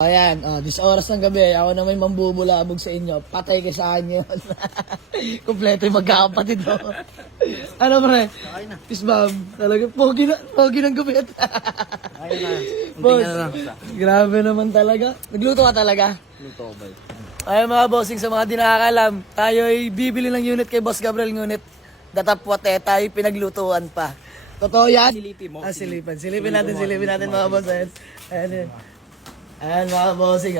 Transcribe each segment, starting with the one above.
Ayan, 10 oras ng gabi, ako na may mambubulabog sa inyo. Patay kayo sa akin yun. Kompleto yung magkakapatid mo. Ano pre? Isbab, talaga, pogi ng gupit. Ayun na. Boss, grabe naman talaga. Nagluto ka talaga? Luto ko ba? Ayun mga bossing, sa mga di nakakalam, tayo ay bibili ng unit kay Boss Gabriel, ngunit datapwat tayo pinaglutuan pa. Totoo yan? Silipin mo. Silipin natin mga boss. Ayan. Ayan mga bossing.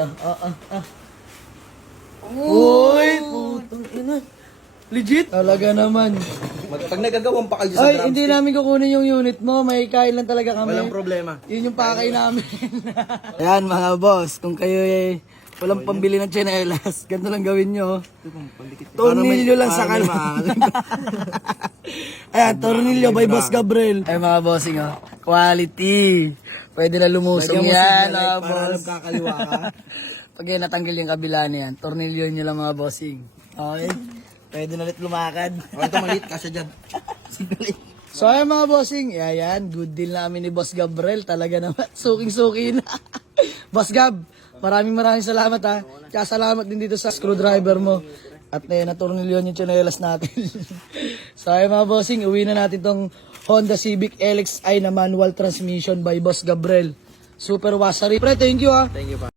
Uy, putang ina. Legit? Talaga naman. Pag nagagawang pa kayo sa Ay, drumstick, hindi namin kukunin yung unit mo. May kain lang talaga kami. walang problema. Yun yung pakay namin. Ayan mga boss, kung kayo ay walang pambili ng tsinelas, ganito lang gawin nyo. Tornilyo lang sa kanan. Ayan, tornilyo by Boss Gabriel. Ay mga bossing, quality. Pwede na lumusong yan, Para boss. alam kakaliwa ka. Pag yan natanggal yung kabila niyan, tornilyo nyo lang mga bossing. Okay? Pwede na ulit lumakad. O ito maliit kasi dyan. So ayun mga bossing, yan, good deal namin ni Boss Gabriel. Talaga naman, suking-suki na. Boss Gab, maraming salamat ha. Kaya salamat din dito sa screwdriver mo. At naturnilyon yung tsinelas natin. So ayun mga bossing, uwi na natin tong Honda Civic LXi na manual transmission by Boss Gabriel. Super washery. Pre, thank you ha. Thank you pa.